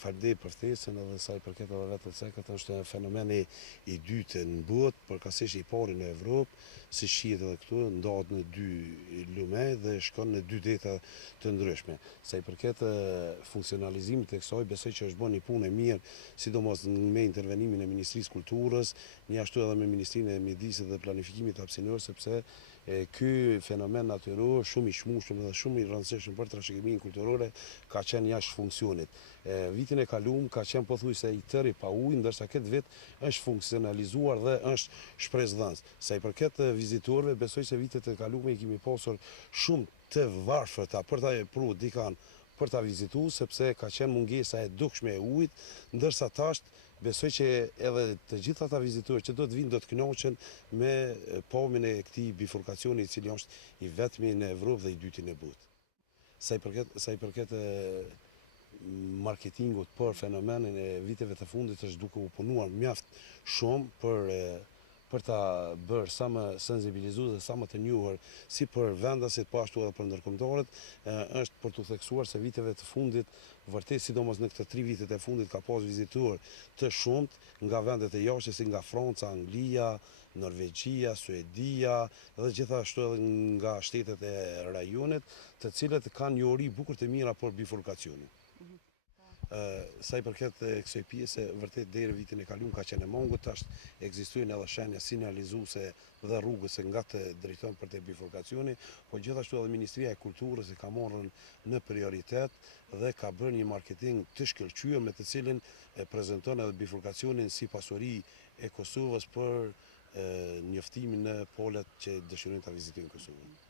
Falënderoj për ftesën edhe sa i përket edhe vetë cekët është fenomeni i dytë në botë, përkatësisht i pari në Evropë, si shihet edhe këtu, ndahet në dy lume dhe shkon në dy deta të ndryshme. Sa i përket funksionalizimit të kësaj, besoj që është bërë një punë e mirë, sidomos me intervenimin e Ministrisë Kulturës, një ashtu edhe me Ministrinë e Mjedisit dhe Planifikimit Hapësinor, sepse ky fenomen natyror shumë i shmueshëm dhe shumë i rëndësishëm për trashëgiminë kulturore ka qenë jashtë funksionit. Vitin e kaluar ka qenë pothuajse i tërë pa ujë, ndërsa këtë vit është funksionalizuar dhe është shpresdhënës. Sa i përket vizitorëve, besoj se vitet e kaluara i kemi pasur shumë të varfërta për ta pru dikan për ta vizituar, sepse ka qenë mungesa e dukshme e ujit, ndërsa tash besoj që edhe të gjithë ata vizitorë që do të vinë do të kënaqen me pamjen e këtij bifurkacioni i cili është i vetmi në Evropë dhe i dyti në botë. Sa i përket marketingut për fenomenin e viteve të fundit është duke u punuar mjaft shumë për ta bërë sa më sensibilizuar dhe sa më të njohur si për vendasit, po ashtu edhe për ndërkombëtarët, është për t'u theksuar se viteve të fundit, vërtet sidomos në këto 3 vitet e fundit ka pas vizitorë të shumt nga vendet e jashtme si nga Franca, Anglia, Norvegjia, Suedia dhe gjithashtu edhe nga shtetet e rajonit, të cilët kanë njohuri bukur të mira për bifurkacionin. Sa i përket kësaj pjese, vërtet deri vitin e kaluar ka qenë e mungut, tash ekzistojnë edhe shenja sinjalizuese dhe rrugëse nga të drejton për te bifurkacioni, po gjithashtu edhe Ministria e Kulturës e ka marrën në prioritet dhe ka bërë një marketing të shkëlqyer me të cilin e prezanton edhe bifurkacionin si pasuri e Kosovës për njoftimin në palët që dëshirojnë ta vizitojnë Kosovën.